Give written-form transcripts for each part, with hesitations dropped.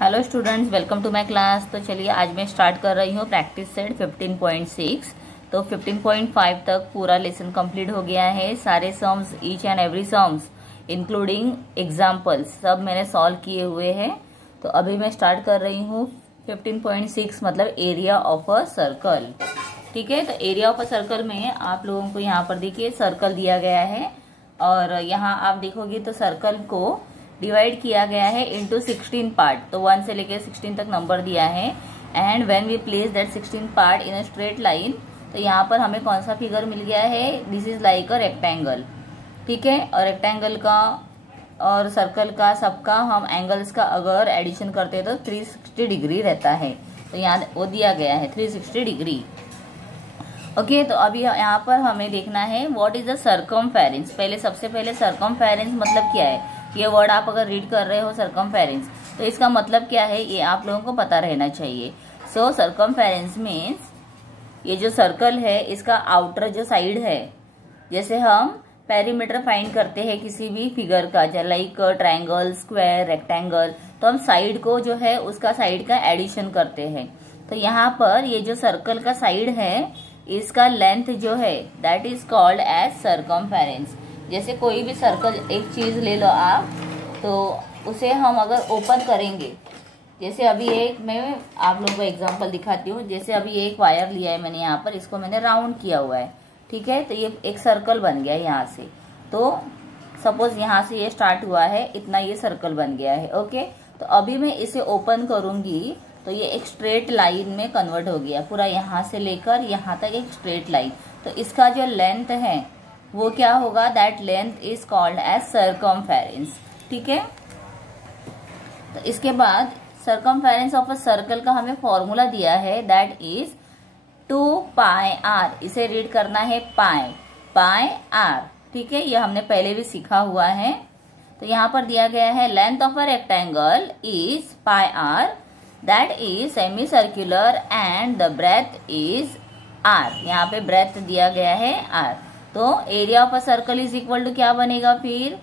Hello students, welcome to my class. तो चलिए आज मैं स्टार्ट कर रही हूँ प्रैक्टिस सेट 15.6। तो 15.5 तक पूरा लेसन कंप्लीट हो गया है। सारे sums, each and every sums including examples सब मैंने सॉल्व किए हुए हैं। तो अभी मैं स्टार्ट कर रही हूँ 15.6 मतलब एरिया ऑफ अ सर्कल। ठीक है, तो एरिया ऑफ अ सर्कल में आप लोगों को यहाँ पर देखिए सर्कल दिया गया है और यहाँ आप देखोगे तो सर्कल को डिवाइड किया गया है इनटू 16 पार्ट। तो 1 से लेकर 16 तक नंबर दिया है and when we place that 16 part in a straight line, तो यहाँ पर हमें कौन सा फिगर मिल गया है? This is like a rectangle. ठीक है, और रेक्टेंगल का और सर्कल का सबका हम एंगल्स का अगर एडिशन करते हैं तो 360 डिग्री रहता है। तो यहाँ वो दिया गया है 360 डिग्री। ओके, तो अभी यहाँ पर हमें देखना है व्हाट इज द सर्कमफेरेंस। सबसे पहले सर्कमफेरेंस मतलब क्या है? ये वर्ड आप अगर रीड कर रहे हो सर्कमफेरेंस, तो इसका मतलब क्या है ये आप लोगों को पता रहना चाहिए। सो सर्कमफेरेंस मीन्स ये जो सर्कल है इसका आउटर जो साइड है, जैसे हम पेरीमीटर फाइंड करते हैं किसी भी फिगर का, लाइक ट्रायंगल, स्क्वायर, रेक्टेंगल, तो हम साइड को जो है उसका साइड का एडिशन करते हैं। तो यहाँ पर ये जो सर्कल का साइड है इसका लेंथ जो है that is called as circumference. जैसे कोई भी सर्कल एक चीज ले लो आप, तो उसे हम अगर ओपन करेंगे, जैसे अभी एक मैं आप लोगों को एग्जांपल दिखाती हूँ। जैसे अभी एक वायर लिया है मैंने, यहाँ पर इसको मैंने राउंड किया हुआ है। ठीक है, तो ये एक सर्कल बन गया यहाँ से। तो सपोज यहाँ से ये स्टार्ट हुआ है, इतना ये सर्कल बन गया है। ओके, तो अभी मैं इसे ओपन करूंगी तो ये एक स्ट्रेट लाइन में कन्वर्ट हो गया, पूरा यहाँ से लेकर यहाँ तक एक स्ट्रेट लाइन। तो इसका जो लेंथ है वो क्या होगा? That length is called as circumference. ठीक है, तो इसके बाद सर्कमफेरेंस ऑफ अ सर्कल का हमें फॉर्मूला दिया है दैट इज 2 पाई आर। इसे रीड करना है पाई आर। ठीक है, ये हमने पहले भी सीखा हुआ है। तो यहाँ पर दिया गया है length of a rectangle is pi r, that is semi circular and the breadth is r. यहाँ पे ब्रेथ दिया गया है आर। तो area of a circle is equal to क्या बनेगा फिर?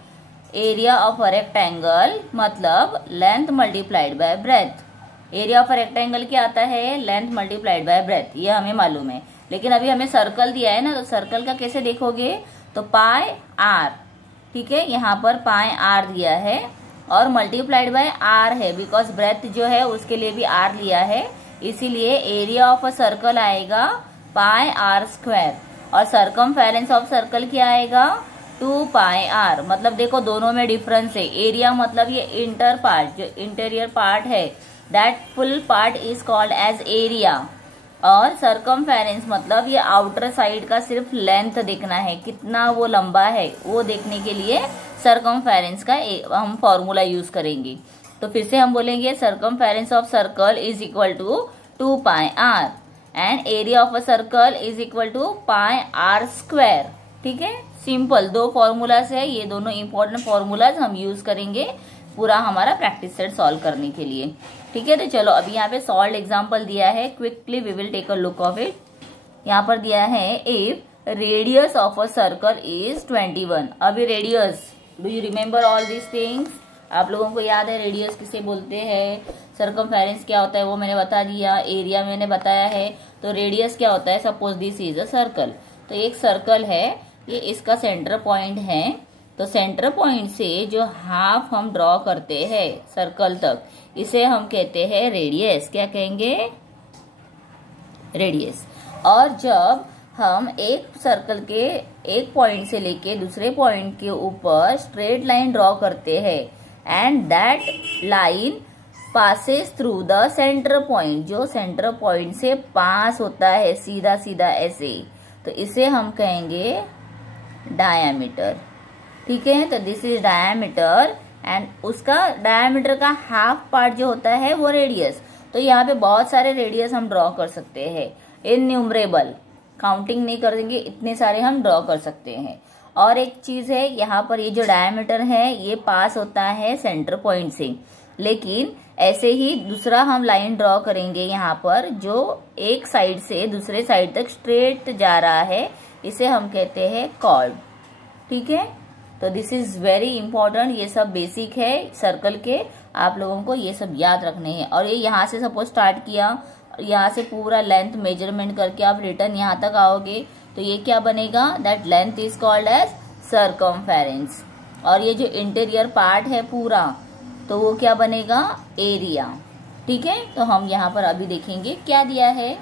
एरिया ऑफ अ रेक्टेंगल मतलब length multiplied by breadth. Area of a rectangle क्या आता है? लेंथ मल्टीप्लाइड बाय ब्रेथ, ये हमें मालूम है। लेकिन अभी हमें सर्कल दिया है ना, तो सर्कल का कैसे देखोगे? तो पाई आर। ठीक है, यहाँ पर पाई आर दिया है और मल्टीप्लाइड बाय आर है, बिकॉज ब्रेथ जो है उसके लिए भी आर लिया है, इसीलिए एरिया ऑफ अ सर्कल आएगा पाई आर स्क्वायर। और सर्कमफेरेंस ऑफ सर्कल क्या आएगा? 2 पाई आर। मतलब देखो दोनों में डिफरेंस है। एरिया मतलब ये इंटर पार्ट, जो इंटीरियर पार्ट है, that full part is called as area. और सर्कमफेरेंस मतलब ये आउटर साइड का सिर्फ लेंथ देखना है, कितना वो लंबा है, वो देखने के लिए सर्कमफेरेंस का हम फॉर्मूला यूज करेंगे। तो फिर से हम बोलेंगे circumference of circle is equal to 2 pi r and area of a circle is equal to pi are square. ठीक है, सिंपल दो फॉर्मूलाज है, ये दोनों इंपॉर्टेंट फॉर्मूलाज हम यूज करेंगे पूरा हमारा प्रैक्टिस सेट सॉल्व करने के लिए। ठीक है, तो चलो अभी यहाँ पे सॉल्व एग्जांपल दिया है, quickly we will take a look of it. यहाँ पर दिया है if radius of a circle is 21। अभी radius, do you remember all these things? आप लोगों को याद है रेडियस किसे बोलते हैं, सर्कमफेरेंस क्या होता है वो मैंने बता दिया, एरिया मैंने बताया है। तो रेडियस क्या होता है? Suppose this is a circle. तो एक सर्कल है, ये इसका सेंटर पॉइंट है। तो सेंटर पॉइंट से जो हाफ हम ड्रॉ करते हैं सर्कल तक, इसे हम कहते हैं रेडियस। क्या कहेंगे? रेडियस। और जब हम एक सर्कल के एक पॉइंट से लेके दूसरे पॉइंट के ऊपर स्ट्रेट लाइन ड्रॉ करते हैं and that line passes through the centre point, जो सेंटर पॉइंट से पास होता है सीधा सीधा ऐसे, तो इसे हम कहेंगे डायामीटर। ठीक है, तो दिस इज डायामीटर एंड उसका डायामीटर का हाफ पार्ट जो होता है वो रेडियस। तो यहाँ पे बहुत सारे रेडियस हम ड्रॉ कर सकते हैं, इनन्यूमरेबल, काउंटिंग नहीं करेंगे, इतने सारे हम ड्रॉ कर सकते हैं। और एक चीज है, यहाँ पर ये जो डायामीटर है ये पास होता है सेंटर पॉइंट से, लेकिन ऐसे ही दूसरा हम लाइन ड्रॉ करेंगे यहाँ पर जो एक साइड से दूसरे साइड तक स्ट्रेट जा रहा है, इसे हम कहते हैं कॉर्ड। ठीक है, तो दिस इज वेरी इंपॉर्टेंट, ये सब बेसिक है सर्कल के, आप लोगों को ये सब याद रखने हैं। और ये यहाँ से सपोज स्टार्ट किया, यहाँ से पूरा लेंथ मेजरमेंट करके आप रिटर्न यहाँ तक आओगे, तो ये क्या बनेगा, that length is called as circumference. और ये जो इंटीरियर पार्ट है पूरा, तो वो क्या बनेगा, एरिया। ठीक है, तो हम यहाँ पर अभी देखेंगे क्या दिया है।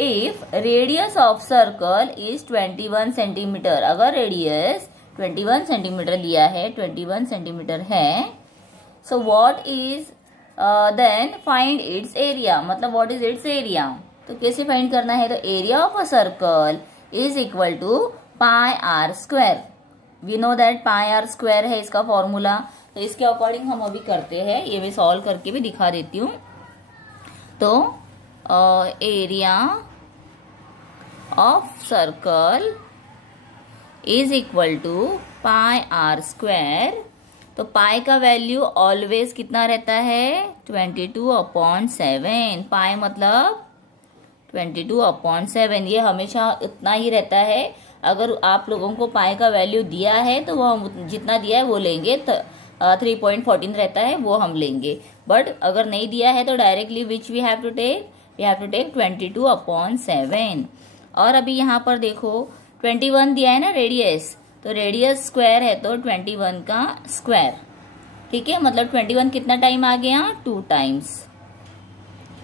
If radius of circle is 21 centimeter, अगर रेडियस 21 सेंटीमीटर दिया है, 21 सेंटीमीटर है, so what is then find its area, मतलब व्हाट इज इट्स एरिया। तो कैसे फाइंड करना है, तो area of a circle is equal to pi are square. We know that pi are square है इसका फॉर्मूला, तो इसके अकॉर्डिंग हम अभी करते हैं, ये मैं सॉल्व करके भी दिखा देती हूँ। तो area of circle is equal to pi are square. तो पाई का वैल्यू ऑलवेज कितना रहता है, 22/7। पाई मतलब 22/7, ये हमेशा इतना ही रहता है। अगर आप लोगों को पाई का वैल्यू दिया है तो वो हम जितना दिया है वो लेंगे, 3.14 रहता है वो हम लेंगे। बट अगर नहीं दिया है तो directly which we have to take 22/7। और अभी यहाँ पर देखो 21 दिया है ना रेडियस, तो रेडियस स्क्वायर है तो 21 का स्क्वायर। ठीक है, मतलब 21 कितना टाइम आ गया, 2 टाइम्स।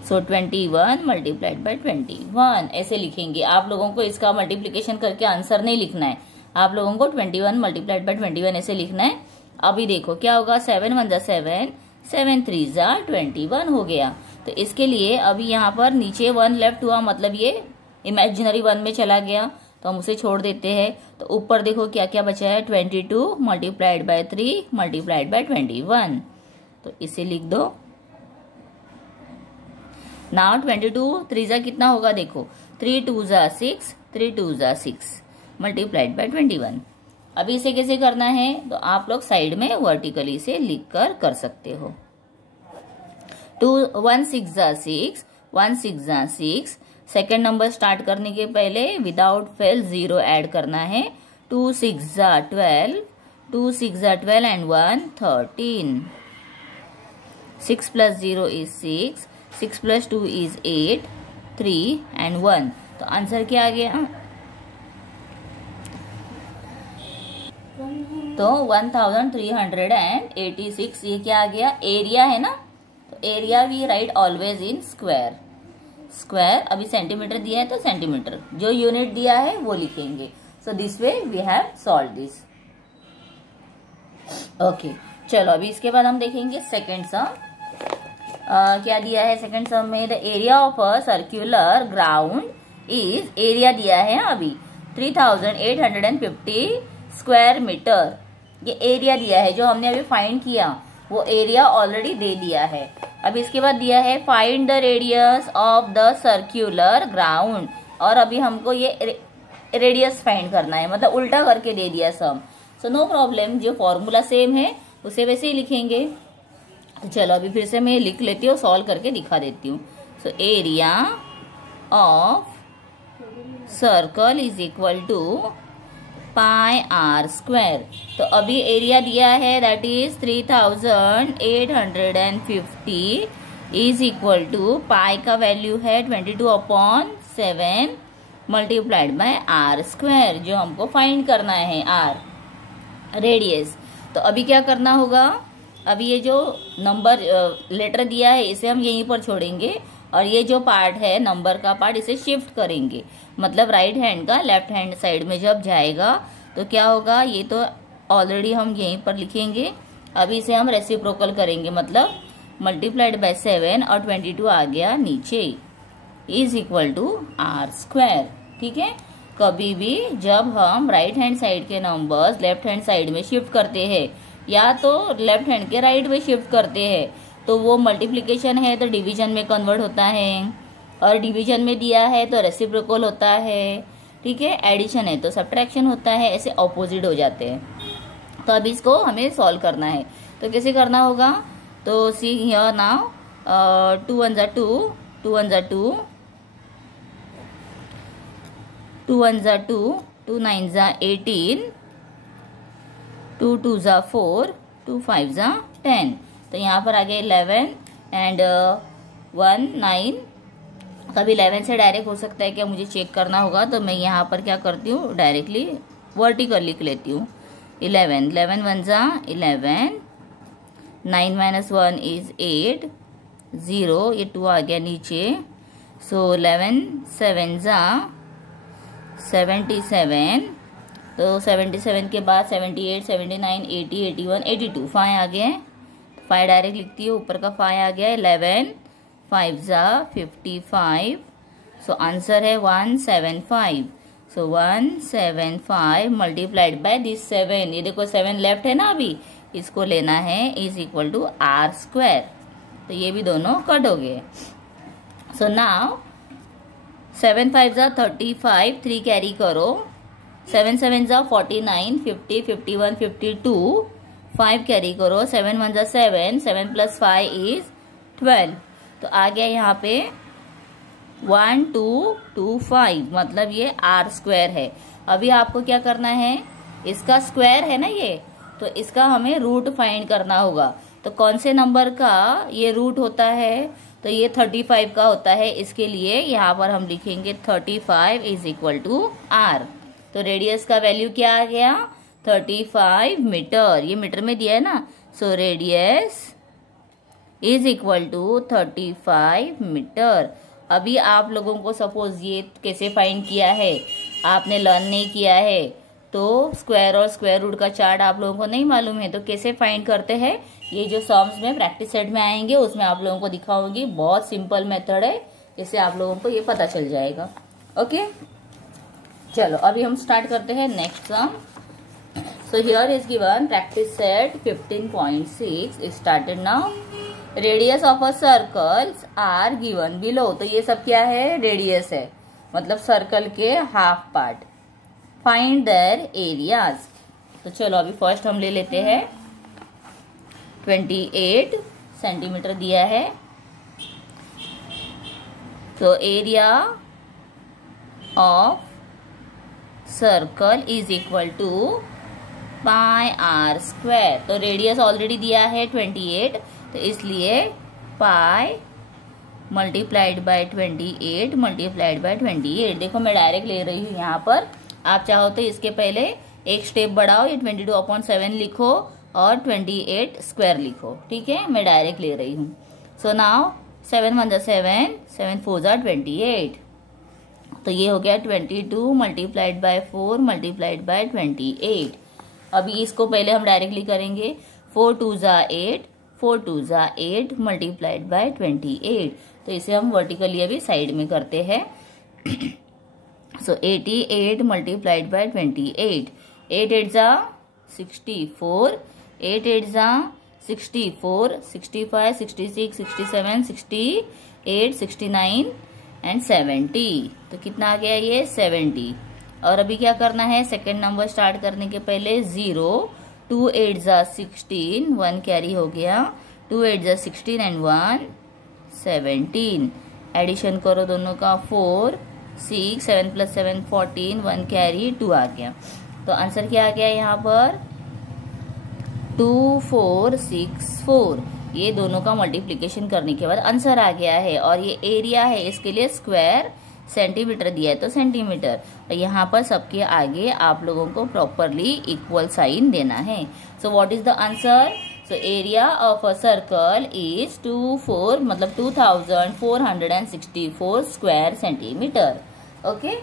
सो 21 मल्टीप्लाइड बाय 21 ऐसे लिखेंगे। आप लोगों को इसका मल्टीप्लीकेशन करके आंसर नहीं लिखना है, आप लोगों को 21 मल्टीप्लाइड बाय 21 ऐसे लिखना है। अभी देखो क्या होगा, 7 1 7, 7 3 21 हो गया। तो इसके लिए अभी यहाँ पर नीचे 1 लेफ्ट हुआ, मतलब ये इमेजिनरी 1 में चला गया, तो हम उसे छोड़ देते हैं। तो ऊपर देखो क्या क्या बचा है, 22 मल्टीप्लाइड बाय 3 मल्टीप्लाइड बाय 21, तो इसे लिख दो। नाउ 22 3 कितना होगा, देखो 3 2 6, 3 2 6 मल्टीप्लाइड बाय 21। अभी इसे कैसे करना है, तो आप लोग साइड में वर्टिकली से लिख कर सकते हो। 1 6 6, 1 6 6। सेकेंड नंबर स्टार्ट करने के पहले विदाउट फेल 0 ऐड करना है। 2 6 12, 2 6 12 and 1 13। 6 plus 0 is 6, 6 plus 2 is 8, 3 and 1। तो आंसर क्या आ गया, तो 1386। ये क्या आ गया, एरिया है ना, तो area we write always in square. Square अभी सेंटीमीटर दिया है तो सेंटीमीटर, जो यूनिट दिया है वो लिखेंगे। So this way we have solve this. Okay, चलो अभी इसके बाद हम देखेंगे सेकेंड सम। क्या दिया है सेकेंड सम में, the area of a circular ground is, area दिया है अभी 3850 स्क्वायर मीटर। ये एरिया दिया है, जो हमने अभी फाइंड किया वो एरिया ऑलरेडी दे दिया है। अब इसके बाद दिया है find the radius of the circular ground, और अभी हमको ये रेडियस फाइंड करना है, मतलब उल्टा करके दे दिया सम। सो नो प्रॉब्लम, जो फॉर्मूला सेम है उसे वैसे ही लिखेंगे। तो चलो अभी फिर से मैं लिख लेती हूँ, सॉल्व करके दिखा देती हूँ। So area of circle is equal to pi are square. तो अभी एरिया दिया है that is 3850 is equal to pi का वैल्यू है 22/7 मल्टीप्लाइड बाय आर स्क्वायर, जो हमको फाइंड करना है आर रेडियस। तो अभी क्या करना होगा, अभी ये जो नंबर लेटर दिया है इसे हम यहीं पर छोड़ेंगे, और ये जो पार्ट है नंबर का पार्ट इसे शिफ्ट करेंगे, मतलब राइट हैंड का लेफ्ट हैंड साइड में जब जाएगा तो क्या होगा, ये तो ऑलरेडी हम यहीं पर लिखेंगे। अभी इसे हम रेसिप्रोकल करेंगे, मतलब मल्टीप्लाइड बाय 7 और 22 आ गया नीचे, is equal to r square. ठीक है, कभी भी जब हम राइट हैंड साइड के नंबर्स लेफ्ट हैंड साइड में शिफ्ट करते हैं या तो लेफ्ट हैंड के राइट में शिफ्ट करते हैं, तो वो मल्टीप्लिकेशन है तो डिवीजन में कन्वर्ट होता है, और डिवीजन में दिया है तो रेसिप्रोकल होता है। ठीक है, एडिशन है तो सब्ट्रैक्शन होता है, ऐसे ऑपोजिट हो जाते हैं। तो अब इसको हमें सॉल्व करना है, तो कैसे करना होगा, तो सी हियर नाउ 2 1 2, 2 1 2, 2 1 2, 2 9 18, 2 2 ज़ा 4, 2 5 ज़ा 10। तो यहाँ पर आ गया 11 एंड 1 9। कभी 11 से डायरेक्ट हो सकता है क्या, मुझे चेक करना होगा, तो मैं यहाँ पर क्या करती हूँ, डायरेक्टली वर्टिकल लिख लेती हूँ। 11 11 1 ज़ा 11, 9 माइनस 1 इज 8, 0, ये 2 आ गया नीचे। सो 11 7 ज़ा 77, तो 77 के बाद 78 79 80 81 82 5 आ गए। 5 डायरेक्ट लिखती है, ऊपर का 5 आ गया। 11 5 ज़ा 55, सो आंसर है 175। सो 175 मल्टीप्लाइड बाय दिस 7, ये देखो 7 लेफ्ट है ना, अभी इसको लेना है, is equal to r square. तो ये भी दोनों कट हो गए। सो नाउ 7 5 ज़ा 35, 3 कैरी करो। 7 7 ज़ा 49, 50 51 52, 5 कैरी करो। 7 1 ज़ा 7, 7 प्लस 5 इज 12। तो आ गया यहाँ पे 1225, मतलब ये आर स्क्वायर है। अभी आपको क्या करना है, इसका स्क्वायर है ना ये, तो इसका हमें रूट फाइंड करना होगा। तो कौन से नंबर का ये रूट होता है, तो ये 35 का होता है। इसके लिए यहाँ पर हम लिखेंगे 35 इज इक्वल टू आर। तो रेडियस का वैल्यू क्या आ गया, 35 मीटर, ये मीटर में दिया है ना। So radius is equal to 35 metre. अभी आप लोगों को सपोज ये कैसे फाइंड किया है, आपने लर्न नहीं किया है, तो स्क्वायर और स्क्वायर रूट का चार्ट आप लोगों को नहीं मालूम है, तो कैसे फाइंड करते हैं, ये जो सम्स में प्रैक्टिस सेट में आएंगे उसमें आप लोगों को दिखाऊंगी। बहुत सिंपल मेथड है, इससे आप लोगों को ये पता चल जाएगा। ओके, चलो अभी हम स्टार्ट करते हैं next sum. So here is given practice set 15.6 started now. Radius of a circles are given below. तो ये सब क्या है, रेडियस है, मतलब सर्कल के half part. Find there areas. तो चलो अभी फर्स्ट हम ले लेते हैं। 28 सेंटीमीटर दिया है, तो area of circle is equal to pi are square. तो रेडियस ऑलरेडी दिया है 28, तो इसलिए pi multiplied by 28 multiplied by 28। देखो मैं डायरेक्ट ले रही हूँ यहाँ पर, आप चाहो तो इसके पहले एक स्टेप बढ़ाओ, ये 22/7 लिखो और 28 स्क्वायर लिखो, ठीक है। मैं डायरेक्ट ले रही हूँ। सो नाउ 7 1 ज़ा 7, 7 4 ज़ा 28, तो ये हो गया 22 मल्टीप्लाइड बाय 4 मल्टीप्लाइड बाय 28। अभी इसको पहले हम डायरेक्टली करेंगे। 4 2 ज़ा 8, 4 2 ज़ा 8 मल्टीप्लाइड बाय 28। तो इसे हम वर्टिकली अभी साइड में करते हैं। सो 88 मल्टीप्लाइड बाय 28। 8 8 ज़ा 64, 8 8 ज़ा 64, 65 66 67 68 69 एंड 70। तो कितना आ गया ये 70। और अभी क्या करना है, सेकेंड नंबर स्टार्ट करने के पहले 0, 2 8 ज़ा 16, 1 कैरी हो गया। 2 8 ज़ा 16 एंड 1 17। एडिशन करो दोनों का, 4 6 7 प्लस 7 14, 1 कैरी 2 आ गया। तो आंसर क्या आ गया यहाँ पर 2464। ये दोनों का मल्टीप्लिकेशन करने के बाद आंसर आ गया है। और ये एरिया है, इसके लिए स्क्वायर सेंटीमीटर दिया है तो सेंटीमीटर। और यहाँ पर सबके आगे आप लोगों को प्रॉपरली इक्वल साइन देना है। So what is the answer, so area of a circle is 24 मतलब 2464 स्क्वायर सेंटीमीटर। ओके।